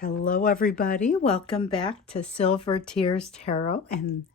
Hello, everybody. Welcome back to Silver Tears Tarot and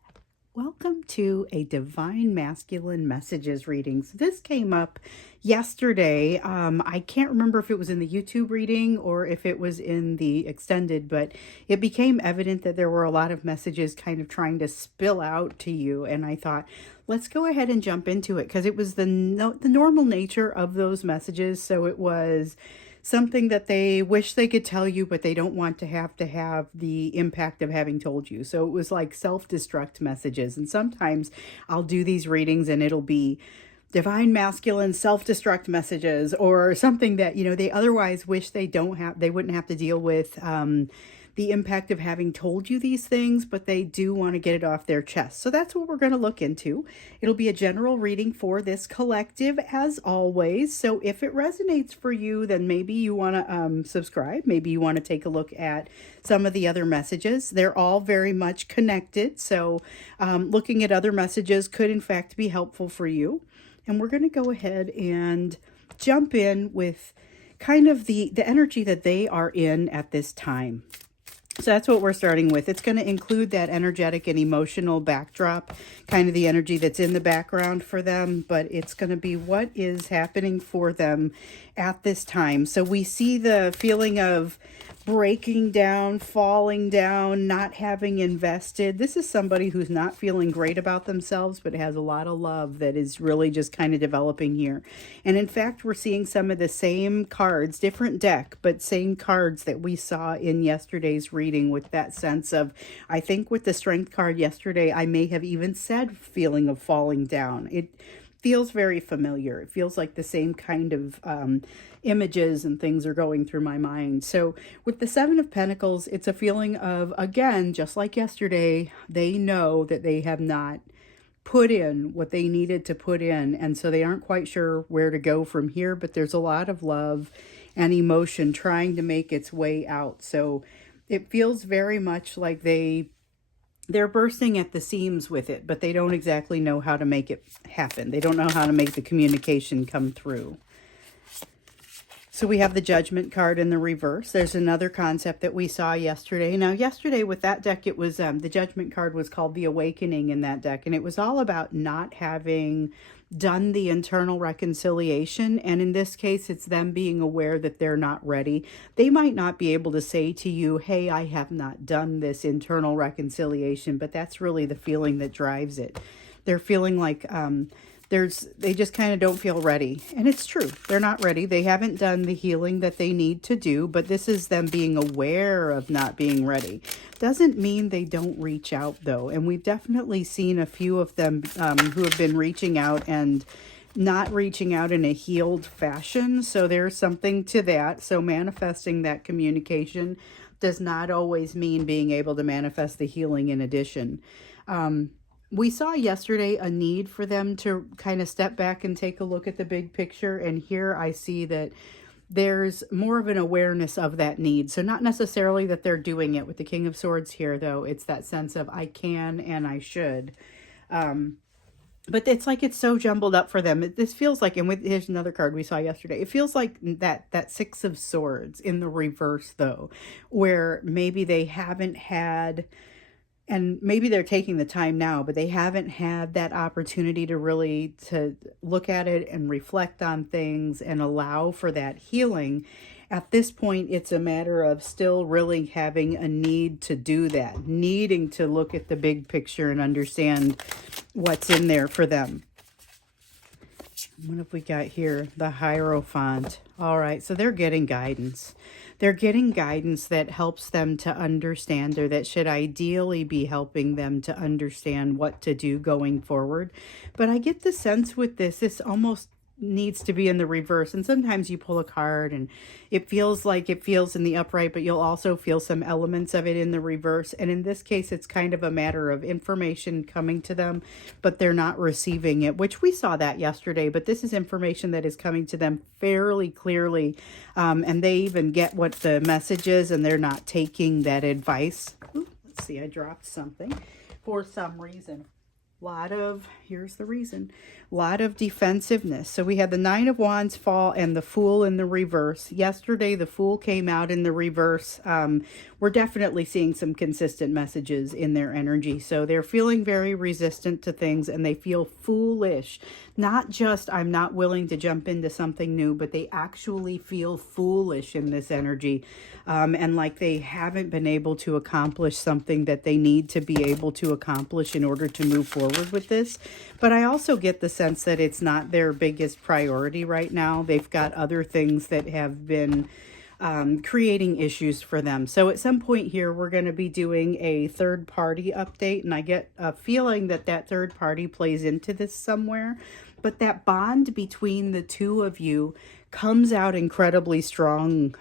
welcome to a Divine Masculine Messages reading. So this came up yesterday. I can't remember if it was in the YouTube reading or if it was in the extended, but it became evident that there were a lot of messages kind of trying to spill out to you. And I thought, let's go ahead and jump into it because it was the normal nature of those messages. So it was something that they wish they could tell you, but they don't want to have the impact of having told you. So it was like self-destruct messages. And sometimes I'll do these readings and it'll be divine masculine self-destruct messages or something that, they otherwise wish they wouldn't have to deal with, the impact of having told you these things, but they do want to get it off their chest. So that's what we're going to look into. It'll be a general reading for this collective as always. So if it resonates for you, then maybe you want to subscribe. Maybe you want to take a look at some of the other messages. They're all very much connected. So looking at other messages could in fact be helpful for you. And we're going to go ahead and jump in with kind of the energy that they are in at this time. So that's what we're starting with. It's going to include that energetic and emotional backdrop, kind of the energy that's in the background for them, but it's going to be what is happening for them at this time. So we see the feeling of breaking down, falling down, not having invested. This is somebody who's not feeling great about themselves, but has a lot of love that is really just kind of developing here. And in fact, we're seeing some of the same cards, different deck, but same cards that we saw in yesterday's reading with that sense of, I think with the Strength card yesterday, I may have even said feeling of falling down. It feels very familiar. It feels like the same kind of images and things are going through my mind. So with the Seven of Pentacles, it's a feeling of, again, just like yesterday, they know that they have not put in what they needed to put in. And so they aren't quite sure where to go from here, but there's a lot of love and emotion trying to make its way out. So it feels very much like they're bursting at the seams with it, but they don't exactly know how to make it happen. They don't know how to make the communication come through. So we have the Judgment card in the reverse. There's another concept that we saw yesterday. Now, yesterday with that deck, it was the Judgment card was called the Awakening in that deck, and it was all about not having done the internal reconciliation. And in this case, it's them being aware that they're not ready. They might not be able to say to you, hey, I have not done this internal reconciliation, but that's really the feeling that drives it. They're feeling like they just kind of don't feel ready. And it's true. They're not ready. They haven't done the healing that they need to do, but this is them being aware of not being ready. Doesn't mean they don't reach out, though. And we've definitely seen a few of them who have been reaching out and not reaching out in a healed fashion. So there's something to that. So manifesting that communication does not always mean being able to manifest the healing in addition. We saw yesterday a need for them to kind of step back and take a look at the big picture. And here I see that there's more of an awareness of that need. So not necessarily that they're doing it with the King of Swords here, though. It's that sense of I can and I should. But it's like it's so jumbled up for them. This feels like, and here's another card we saw yesterday. It feels like that Six of Swords in the reverse, though, where maybe they haven't had... And maybe they're taking the time now, but they haven't had that opportunity to really to look at it and reflect on things and allow for that healing. At this point, it's a matter of still really having a need to do that, needing to look at the big picture and understand what's in there for them. What have we got here? The Hierophant. All right, so they're getting guidance. They're getting guidance that helps them to understand, or that should ideally be helping them to understand what to do going forward. But I get the sense with this almost needs to be in the reverse. And sometimes you pull a card and it feels like it feels in the upright, but you'll also feel some elements of it in the reverse. And in this case, it's kind of a matter of information coming to them, but they're not receiving it, which we saw that yesterday. But this is information that is coming to them fairly clearly. And they even get what the message is, and they're not taking that advice. Ooh, let's see, I dropped something for some reason. Here's the reason, lot of defensiveness. So we had the Nine of Wands fall and the Fool in the reverse. Yesterday, the Fool came out in the reverse. We're definitely seeing some consistent messages in their energy. So they're feeling very resistant to things and they feel foolish. Not just, I'm not willing to jump into something new, but they actually feel foolish in this energy. And like they haven't been able to accomplish something that they need to be able to accomplish in order to move forward with this. But I also get the sense that it's not their biggest priority right now. They've got other things that have been creating issues for them. So at some point here, we're going to be doing a third party update. And I get a feeling that that third party plays into this somewhere. But that bond between the two of you comes out incredibly strong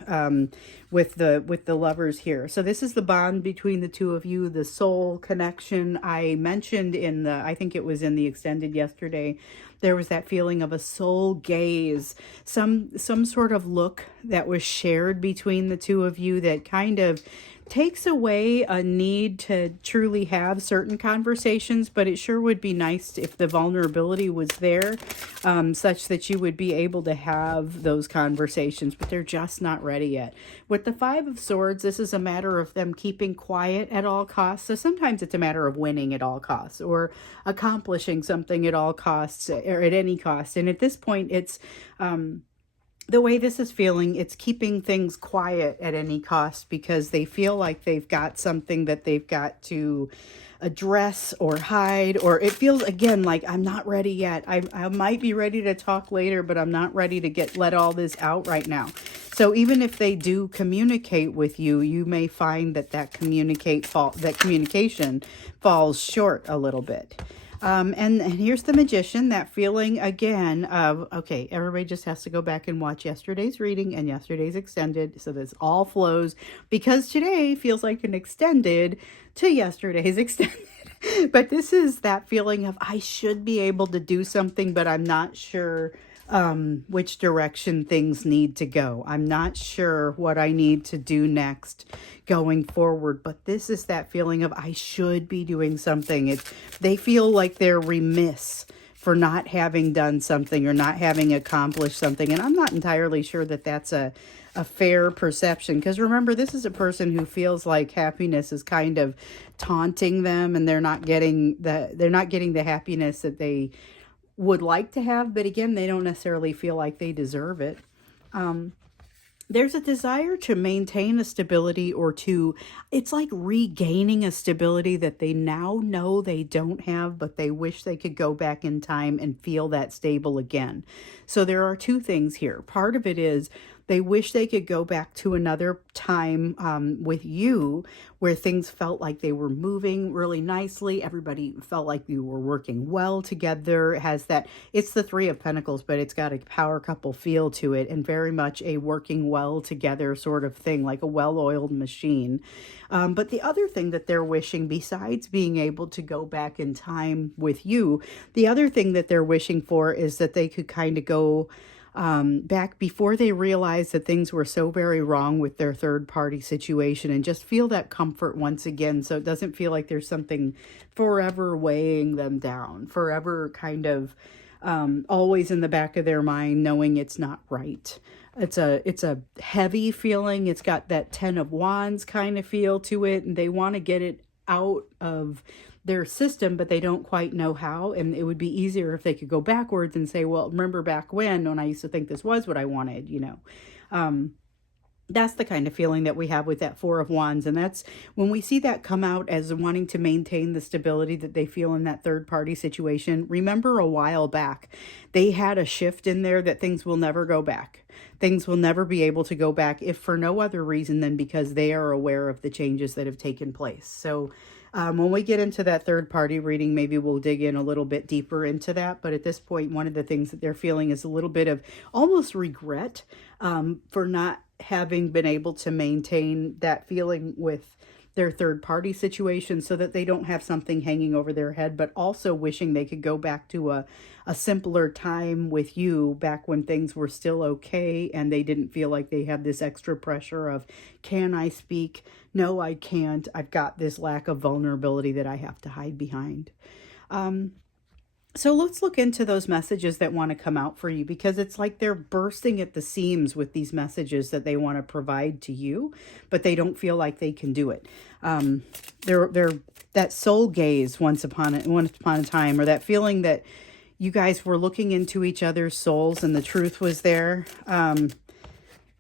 with the lovers here. So this is the bond between the two of you, the soul connection. I mentioned in I think it was in the extended yesterday, there was that feeling of a soul gaze, some sort of look that was shared between the two of you that kind of takes away a need to truly have certain conversations, but it sure would be nice if the vulnerability was there, such that you would be able to have those conversations, but they're just not ready yet. With the Five of Swords, this is a matter of them keeping quiet at all costs. So sometimes it's a matter of winning at all costs or accomplishing something at all costs or at any cost. And at this point, it's the way this is feeling, it's keeping things quiet at any cost because they feel like they've got something that they've got to address or hide, or it feels again like I'm not ready yet. I might be ready to talk later, but I'm not ready to let all this out right now. So even if they do communicate with you, you may find that communication falls short a little bit. And here's the Magician, that feeling again of, okay, everybody just has to go back and watch yesterday's reading and yesterday's extended so this all flows, because today feels like an extended to yesterday's extended. But this is that feeling of I should be able to do something, but I'm not sure which direction things need to go. I'm not sure what I need to do next going forward, but this is that feeling of I should be doing something. They feel like they're remiss for not having done something or not having accomplished something. And I'm not entirely sure that that's a fair perception, because remember, this is a person who feels like happiness is kind of taunting them and they're not getting the happiness that they would like to have, but again, they don't necessarily feel like they deserve it. There's a desire to maintain a stability it's like regaining a stability that they now know they don't have, but they wish they could go back in time and feel that stable again. So there are two things here. Part of it is they wish they could go back to another time with you where things felt like they were moving really nicely. Everybody felt like you were working well together. It's the Three of Pentacles, but it's got a power couple feel to it and very much a working well together sort of thing, like a well-oiled machine. But the other thing that they're wishing, besides being able to go back in time with you, the other thing that they're wishing for is that they could kind of go back before they realized that things were so very wrong with their third party situation and just feel that comfort once again. So it doesn't feel like there's something forever weighing them down, forever kind of always in the back of their mind knowing it's not right. It's a heavy feeling. It's got that Ten of Wands kind of feel to it, and they want to get it out of their system, but they don't quite know how. And it would be easier if they could go backwards and say, well, remember back when I used to think this was what I wanted, That's the kind of feeling that we have with that Four of Wands. And that's when we see that come out as wanting to maintain the stability that they feel in that third party situation. Remember a while back, they had a shift in there that things will never go back. Things will never be able to go back, if for no other reason than because they are aware of the changes that have taken place. So when we get into that third party reading, maybe we'll dig in a little bit deeper into that. But at this point, one of the things that they're feeling is a little bit of almost regret for not having been able to maintain that feeling with their third party situation so that they don't have something hanging over their head, but also wishing they could go back to a simpler time with you back when things were still okay and they didn't feel like they had this extra pressure of, can I speak? No, I can't. I've got this lack of vulnerability that I have to hide behind. So let's look into those messages that want to come out for you, because it's like they're bursting at the seams with these messages that they want to provide to you, but they don't feel like they can do it. They're that soul gaze once upon a time, or that feeling that you guys were looking into each other's souls and the truth was there.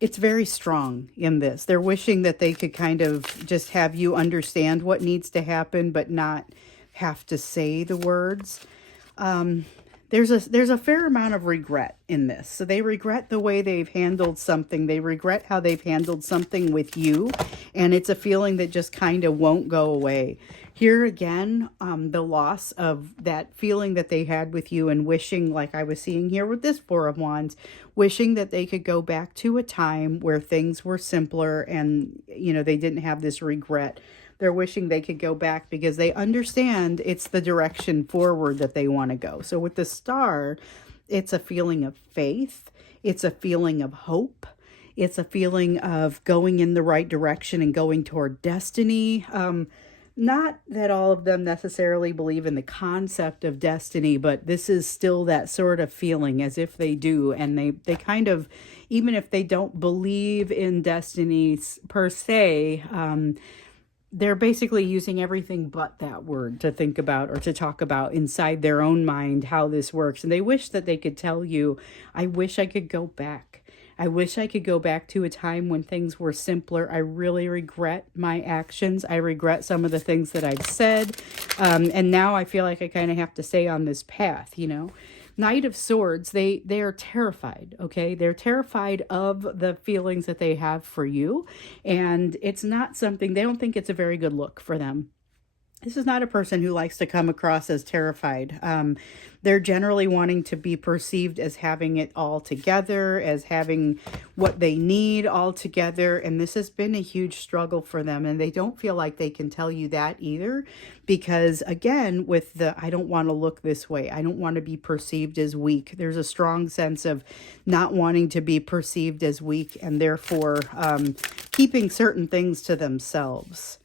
It's very strong in this. They're wishing that they could kind of just have you understand what needs to happen, but not have to say the words. There's a fair amount of regret in this. So they regret the way they've handled something. They regret how they've handled something with you. And it's a feeling that just kind of won't go away. Here again, the loss of that feeling that they had with you, and wishing, like I was seeing here with this Four of Wands, wishing that they could go back to a time where things were simpler and, they didn't have this regret. They're wishing they could go back because they understand it's the direction forward that they want to go. So with the Star, it's a feeling of faith. It's a feeling of hope. It's a feeling of going in the right direction and going toward destiny. Not that all of them necessarily believe in the concept of destiny, but this is still that sort of feeling as if they do. And they kind of, even if they don't believe in destiny per se, they're basically using everything but that word to think about or to talk about inside their own mind how this works. And they wish that they could tell you, I wish I could go back. I wish I could go back to a time when things were simpler. I really regret my actions. I regret some of the things that I've said. And now I feel like I kind of have to stay on this path, Knight of Swords, they are terrified, okay? They're terrified of the feelings that they have for you, and it's not something, they don't think it's a very good look for them. This is not a person who likes to come across as terrified. They're generally wanting to be perceived as having it all together, as having what they need all together. And this has been a huge struggle for them. And they don't feel like they can tell you that either. Because again, with the, I don't want to look this way. I don't want to be perceived as weak. There's a strong sense of not wanting to be perceived as weak, and therefore keeping certain things to themselves.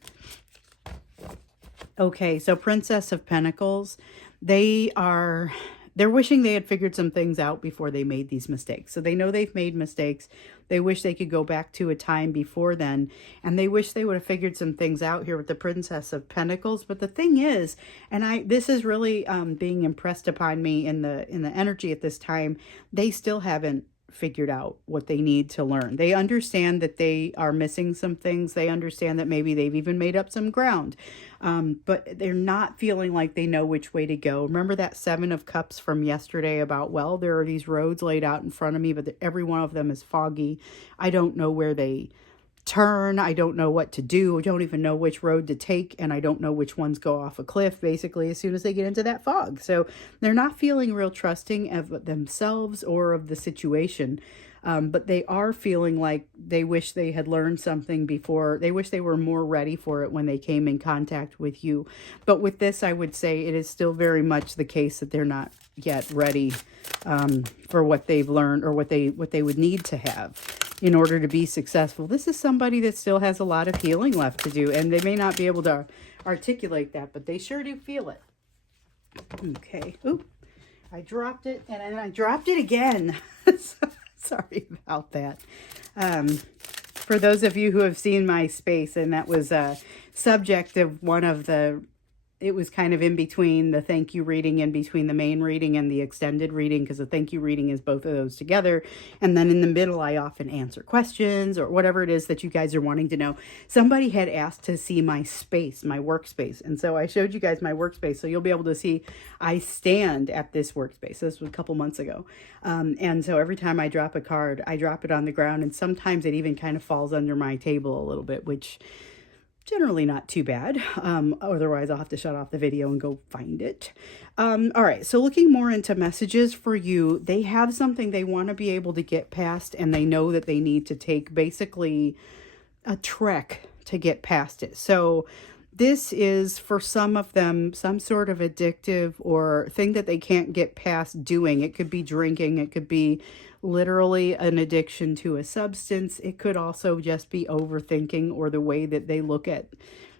Okay, so Princess of Pentacles, they're wishing they had figured some things out before they made these mistakes. So they know they've made mistakes. They wish they could go back to a time before then, and they wish they would have figured some things out here with the Princess of Pentacles. But the thing is, and this is really being impressed upon me in the energy at this time, they still haven't figured out what they need to learn. They understand that they are missing some things. They understand that maybe they've even made up some ground. But they're not feeling like they know which way to go. Remember that Seven of Cups from yesterday about, well, there are these roads laid out in front of me, but every one of them is foggy. I don't know where they turn. I don't know what to do. I don't even know which road to take, and I don't know which ones go off a cliff, basically, as soon as they get into that fog. So they're not feeling real trusting of themselves or of the situation. But they are feeling like they wish they had learned something before. They wish they were more ready for it when they came in contact with you. But with this, I would say it is still very much the case that they're not yet ready for what they've learned, or what they would need to have in order to be successful. This is somebody that still has a lot of healing left to do, and they may not be able to articulate that, but they sure do feel it. Okay. Oop. I dropped it, and then I dropped it again. Sorry about that. For those of you who have seen my space, and that was a subject of one of the, it was kind of in between the thank you reading, in between the main reading and the extended reading, because the thank you reading is both of those together. And then in the middle, I often answer questions or whatever it is that you guys are wanting to know. Somebody had asked to see my space, my workspace. And so I showed you guys my workspace. So you'll be able to see I stand at this workspace. This was a couple months ago. And so every time I drop a card, I drop it on the ground. And sometimes it even kind of falls under my table a little bit, which generally not too bad. Otherwise, I'll have to shut off the video and go find it. All right, so looking more into messages for you, they have something they want to be able to get past, and they know that they need to take basically a trek to get past it. So this is, for some of them, some sort of addictive or thing that they can't get past doing. It could be drinking. It could be literally an addiction to a substance. It could also just be overthinking, or the way that they look at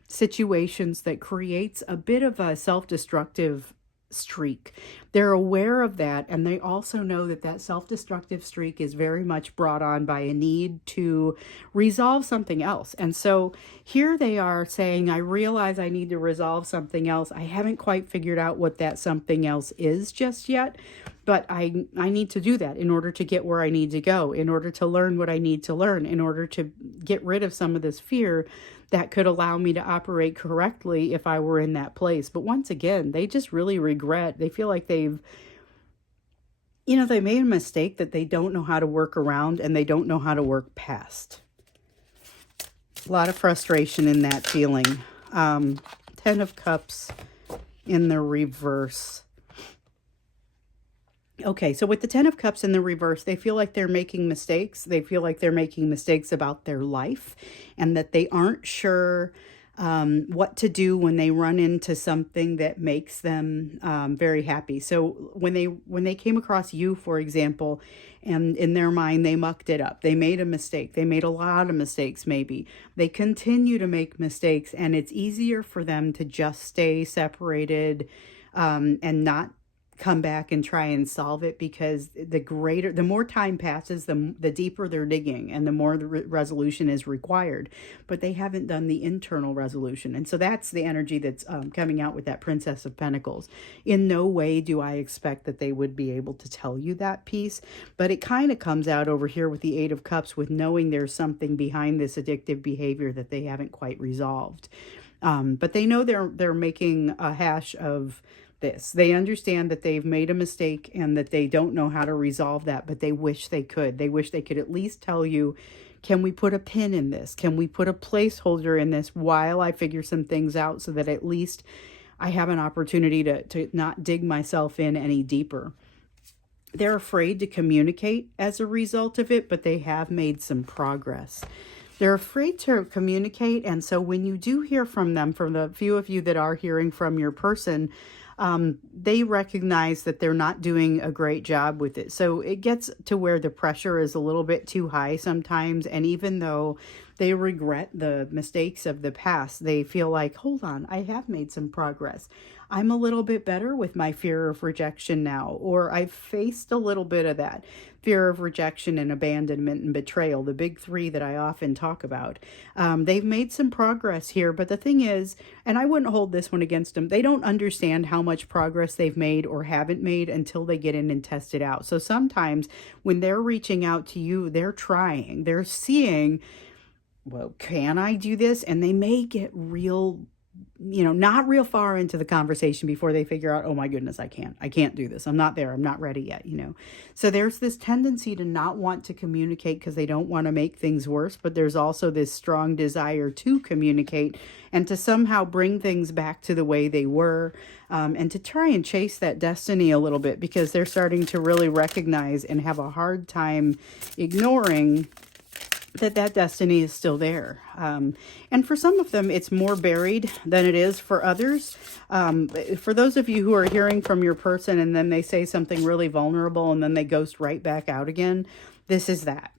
situations that creates a bit of a self-destructive streak. They're aware of that, and they also know that that self-destructive streak is very much brought on by a need to resolve something else. And so here they are saying, I realize I need to resolve something else. I haven't quite figured out what that something else is just yet, but I need to do that in order to get where I need to go, in order to learn what I need to learn, in order to get rid of some of this fear that could allow me to operate correctly if I were in that place. But once again, they just really regret. They feel like they made a mistake that they don't know how to work around, and they don't know how to work past. A lot of frustration in that feeling. 10 of Cups in the reverse. Okay, so with the 10 of Cups in the reverse, they feel like they're making mistakes. They feel like they're making mistakes about their life, and that they aren't sure what to do when they run into something that makes them very happy. So when they came across you, for example, and in their mind they mucked it up, they made a mistake, they made a lot of mistakes, maybe they continue to make mistakes, and it's easier for them to just stay separated and not come back and try and solve it, because the more time passes, the deeper they're digging, and the more the resolution is required. But they haven't done the internal resolution, and so that's the energy that's coming out with that Princess of Pentacles. In no way do I expect that they would be able to tell you that piece, but it kind of comes out over here with the 8 of Cups, with knowing there's something behind this addictive behavior that they haven't quite resolved. But they know they're making a hash of this. They understand that they've made a mistake and that they don't know how to resolve that, but they wish they could. They wish they could at least tell you, can we put a pin in this? Can we put a placeholder in this while I figure some things out, so that at least I have an opportunity to not dig myself in any deeper. They're afraid to communicate as a result of it, but they have made some progress. They're afraid to communicate, and so when you do hear from them, from the few of you that are hearing from your person, they recognize that they're not doing a great job with it. So it gets to where the pressure is a little bit too high sometimes. And even though they regret the mistakes of the past, they feel like, hold on, I have made some progress. I'm a little bit better with my fear of rejection now, or I've faced a little bit of that fear of rejection and abandonment and betrayal, the big 3 that I often talk about. They've made some progress here, but the thing is, and I wouldn't hold this one against them, they don't understand how much progress they've made or haven't made until they get in and test it out. So sometimes when they're reaching out to you, they're trying, they're seeing, well, can I do this? And they may get real, not real far into the conversation before they figure out, oh my goodness, I can't do this. I'm not there. I'm not ready yet, So there's this tendency to not want to communicate because they don't want to make things worse, but there's also this strong desire to communicate and to somehow bring things back to the way they were, and to try and chase that destiny a little bit, because they're starting to really recognize and have a hard time ignoring that destiny is still there. And for some of them, it's more buried than it is for others. For those of you who are hearing from your person and then they say something really vulnerable and then they ghost right back out again, this is that,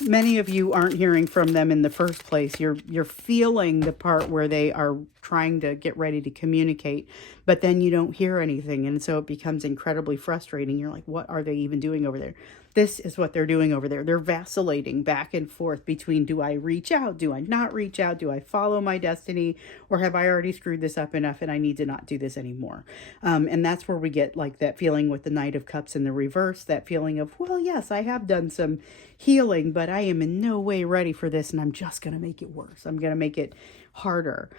many of you aren't hearing from them in the first place. You're feeling the part where they are trying to get ready to communicate, but then you don't hear anything. And so it becomes incredibly frustrating. You're like, what are they even doing over there? This is what they're doing over there. They're vacillating back and forth between, do I reach out? Do I not reach out? Do I follow my destiny? Or have I already screwed this up enough and I need to not do this anymore? And that's where we get like that feeling with the Knight of Cups in the reverse, that feeling of, well, yes, I have done some healing, but I am in no way ready for this, and I'm just going to make it worse. I'm going to make it harder.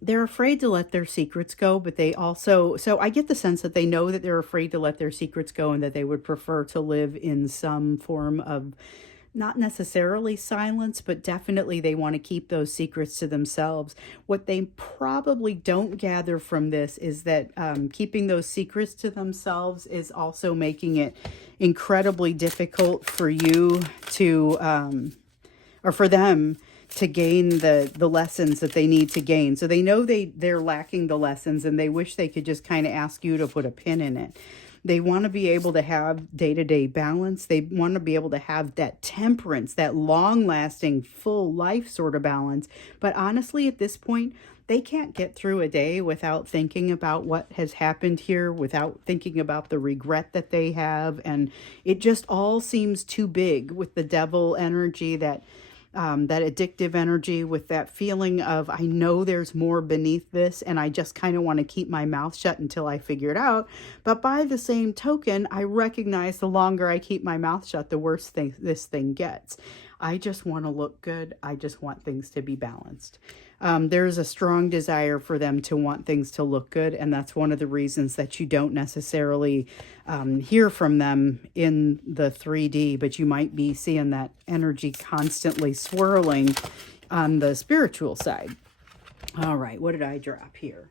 They're afraid to let their secrets go, but they also, so I get the sense that they know that they're afraid to let their secrets go and that they would prefer to live in some form of, not necessarily silence, but definitely they want to keep those secrets to themselves. What they probably don't gather from this is that keeping those secrets to themselves is also making it incredibly difficult for you to, or for them to gain the lessons that they need to gain. So they know they're lacking the lessons, and they wish they could just kind of ask you to put a pin in it. They want to be able to have day-to-day balance. They want to be able to have that temperance, that long-lasting, full life sort of balance. But honestly, at this point, they can't get through a day without thinking about what has happened here, without thinking about the regret that they have. And it just all seems too big with the devil energy, that addictive energy, with that feeling of, I know there's more beneath this, and I just kind of want to keep my mouth shut until I figure it out. But by the same token, I recognize the longer I keep my mouth shut, the worse this thing gets. I just want to look good. I just want things to be balanced. There's a strong desire for them to want things to look good, and that's one of the reasons that you don't necessarily hear from them in the 3D, but you might be seeing that energy constantly swirling on the spiritual side. All right, what did I drop here?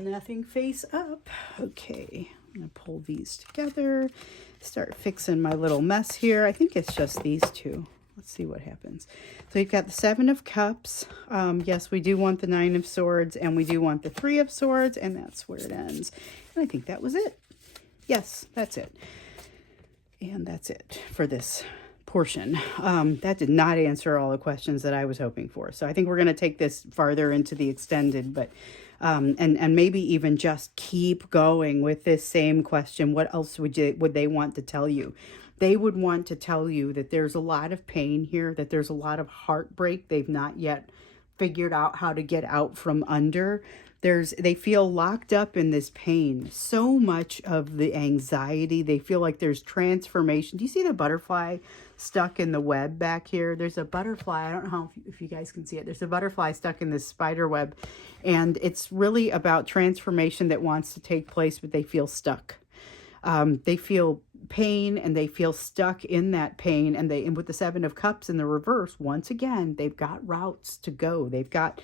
Nothing face up. Okay, I'm going to pull these together, start fixing my little mess here. I think it's just these two. Let's see what happens. So you've got the 7 of Cups. Yes, we do want the 9 of Swords, and we do want the 3 of Swords, and that's where it ends. And I think that was it. Yes, that's it. And that's it for this portion. That did not answer all the questions that I was hoping for. So I think we're going to take this farther into the extended, but and maybe even just keep going with this same question. What else would they want to tell you? They would want to tell you that there's a lot of pain here, that there's a lot of heartbreak they've not yet figured out how to get out from under. They feel locked up in this pain. So much of the anxiety, they feel like there's transformation. Do you see the butterfly stuck in the web back here? There's a butterfly. I don't know if you guys can see it. There's a butterfly stuck in this spider web, and it's really about transformation that wants to take place, but they feel stuck. They feel pain, and they feel stuck in that pain, and with the 7 of Cups in the reverse, once again, they've got routes to go. They've got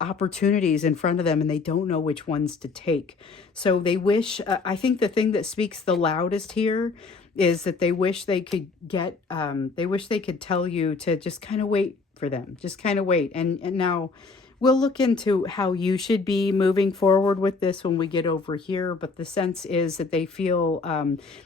opportunities in front of them, and they don't know which ones to take. So they wish, I think the thing that speaks the loudest here is that they wish they could tell you to just kind of wait for them, just kind of wait. And now we'll look into how you should be moving forward with this when we get over here. But the sense is that they feel,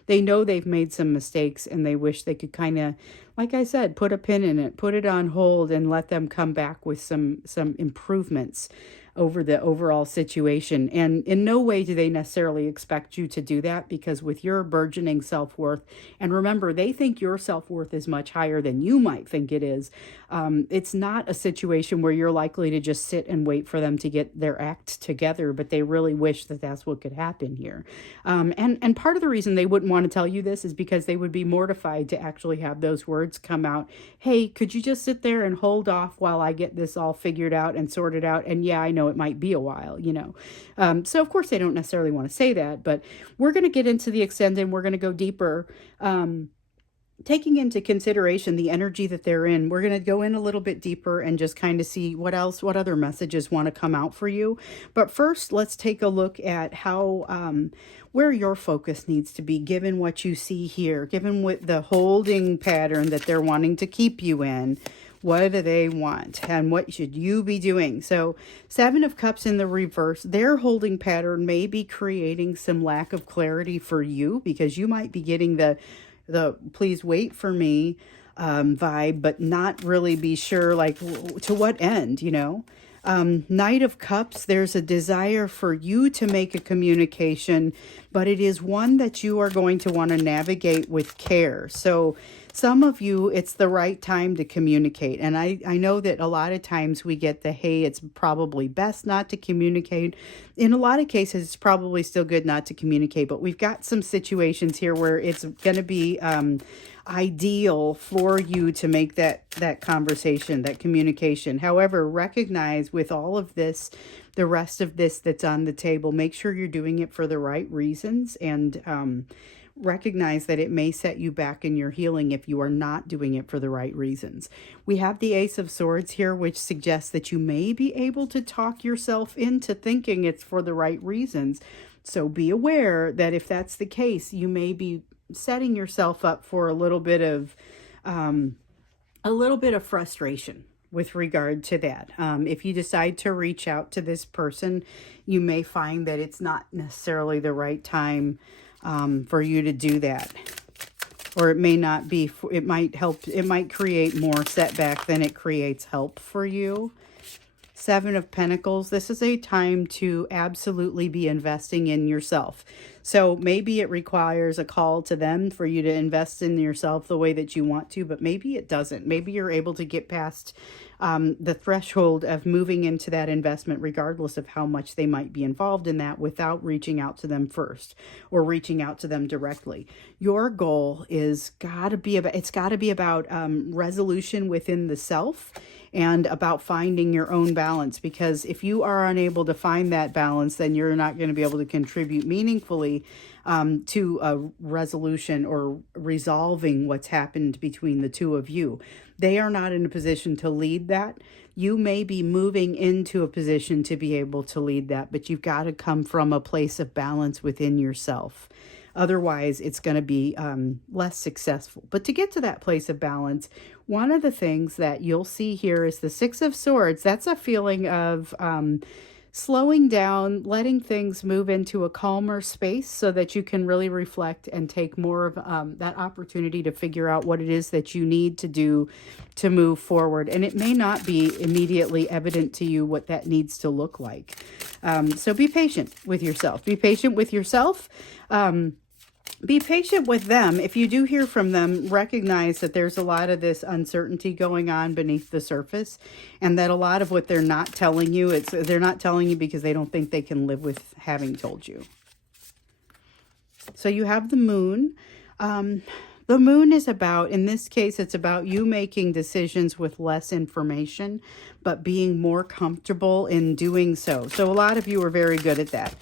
they know they've made some mistakes, and they wish they could kind of, like I said, put a pin in it, put it on hold, and let them come back with some improvements over the overall situation. And in no way do they necessarily expect you to do that, because with your burgeoning self-worth, and remember, they think your self-worth is much higher than you might think it is. It's not a situation where you're likely to just sit and wait for them to get their act together, but they really wish that that's what could happen here. And part of the reason they wouldn't want to tell you this is because they would be mortified to actually have those words come out. Hey, could you just sit there and hold off while I get this all figured out and sorted out? And yeah, I know it might be a while, so of course they don't necessarily want to say that, but we're going to get into the extended. We're going to go deeper, taking into consideration the energy that they're in. We're going to go in a little bit deeper and just kind of see what other messages want to come out for you. But first, let's take a look at how where your focus needs to be, given what you see here, given what the holding pattern that they're wanting to keep you in. What do they want, and what should you be doing? So 7 of Cups in the reverse, their holding pattern may be creating some lack of clarity for you, because you might be getting the please wait for me vibe, but not really be sure, like, to what end, Knight of Cups, there's a desire for you to make a communication, but it is one that you are going to want to navigate with care. So some of you, it's the right time to communicate. And I know that a lot of times we get the, hey, it's probably best not to communicate. In a lot of cases, it's probably still good not to communicate. But we've got some situations here where it's going to be ideal for you to make that conversation, that communication. However, recognize with all of this, the rest of this that's on the table, make sure you're doing it for the right reasons, and recognize that it may set you back in your healing if you are not doing it for the right reasons. We have the Ace of Swords here, which suggests that you may be able to talk yourself into thinking it's for the right reasons. So be aware that if that's the case, you may be setting yourself up for a little bit of frustration with regard to that. If you decide to reach out to this person, you may find that it's not necessarily the right time for you to do that. Or it may not be, it might help, it might create more setback than it creates help for you. Seven of Pentacles, this is a time to absolutely be investing in yourself. So maybe it requires a call to them for you to invest in yourself the way that you want to, but maybe it doesn't. Maybe you're able to get past the threshold of moving into that investment, regardless of how much they might be involved in that, without reaching out to them first or reaching out to them directly. Your goal is got to be about, it's got to be about resolution within the self and about finding your own balance, because if you are unable to find that balance, then you're not going to be able to contribute meaningfully to a resolution or resolving what's happened between the two of you. They are not in a position to lead that. You may be moving into a position to be able to lead that, but you've got to come from a place of balance within yourself. Otherwise, it's going to be less successful. But to get to that place of balance, one of the things that you'll see here is the Six of Swords. That's a feeling of slowing down, letting things move into a calmer space so that you can really reflect and take more of that opportunity to figure out what it is that you need to do to move forward. And it may not be immediately evident to you what that needs to look like. So be patient with yourself. Be patient with yourself. Be patient with them. If you do hear from them, recognize that there's a lot of this uncertainty going on beneath the surface, and that a lot of what they're not telling you, they're not telling you because they don't think they can live with having told you. So you have the Moon. The Moon is about, in this case, it's about you making decisions with less information, but being more comfortable in doing so. So a lot of you are very good at that.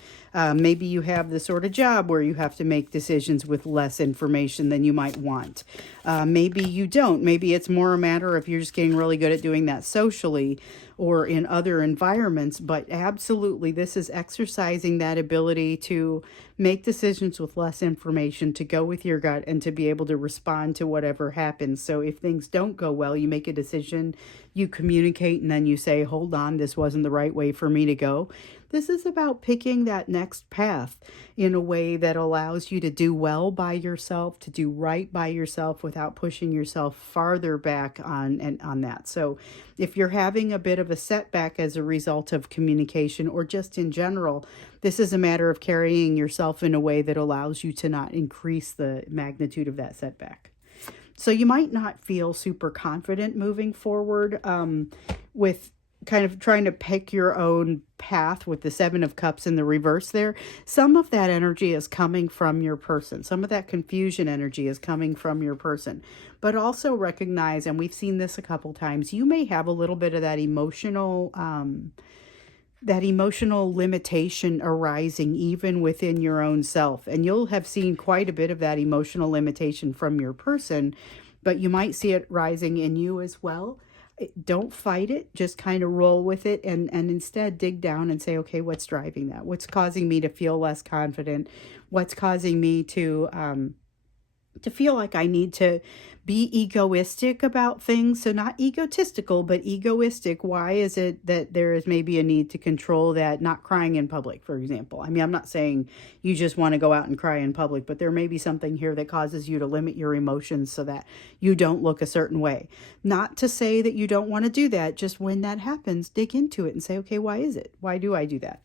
Maybe you have the sort of job where you have to make decisions with less information than you might want. Maybe you don't. Maybe it's more a matter of you're just getting really good at doing that socially or in other environments. But absolutely, this is exercising that ability to make decisions with less information, to go with your gut, and to be able to respond to whatever happens. So if things don't go well, you make a decision, you communicate, and then you say, hold on, this wasn't the right way for me to go. This is about picking that next path in a way that allows you to do well by yourself, to do right by yourself without pushing yourself farther back on that. So if you're having a bit of a setback as a result of communication or just in general, this is a matter of carrying yourself in a way that allows you to not increase the magnitude of that setback. So you might not feel super confident moving forward with kind of trying to pick your own path with the Seven of Cups in the reverse there. Some of that energy is coming from your person. Some of that confusion energy is coming from your person. But also recognize, and we've seen this a couple times, you may have a little bit of that emotional limitation arising even within your own self. And you'll have seen quite a bit of that emotional limitation from your person, but you might see it rising in you as well. Don't fight it, just kind of roll with it, and instead dig down and say, okay, what's driving that? What's causing me to feel less confident? What's causing me to feel like I need to be egoistic about things? So not egotistical, but egoistic. Why is it that there is maybe a need to control that? Not crying in public, for example. I mean, I'm not saying you just want to go out and cry in public, but there may be something here that causes you to limit your emotions so that you don't look a certain way. Not to say that you don't want to do that. Just when that happens, dig into it and say, okay, why is it? Why do I do that?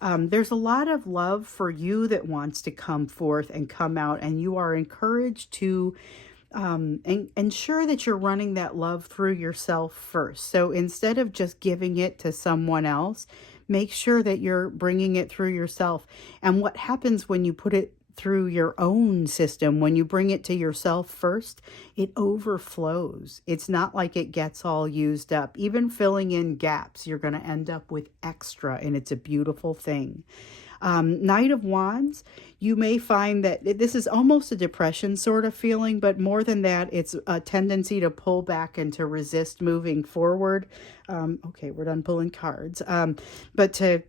There's a lot of love for you that wants to come forth and come out, and you are encouraged to ensure that you're running that love through yourself first. So instead of just giving it to someone else, make sure that you're bringing it through yourself. And what happens when you put it through your own system, when you bring it to yourself first, it overflows. It's not like it gets all used up. Even filling in gaps, you're going to end up with extra, and it's a beautiful thing. Knight of Wands, you may find that this is almost a depression sort of feeling, but more than that, it's a tendency to pull back and to resist moving forward. Okay, we're done pulling cards. But to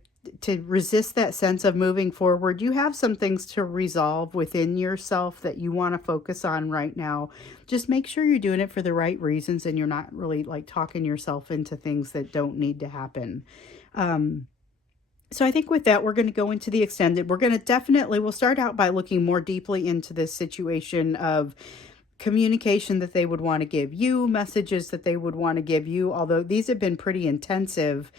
resist that sense of moving forward, you have some things to resolve within yourself that you want to focus on right now. Just make sure you're doing it for the right reasons and you're not really like talking yourself into things that don't need to happen. So I think with that, we're going to go into the extended. We're going to definitely, we'll start out by looking more deeply into this situation of communication that they would want to give you, messages that they would want to give you, although these have been pretty intensive.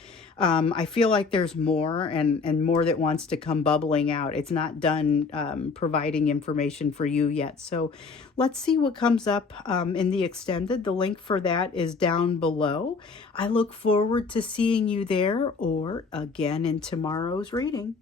I feel like there's more and more that wants to come bubbling out. It's not done providing information for you yet. So let's see what comes up in the extended. The link for that is down below. I look forward to seeing you there or again in tomorrow's reading.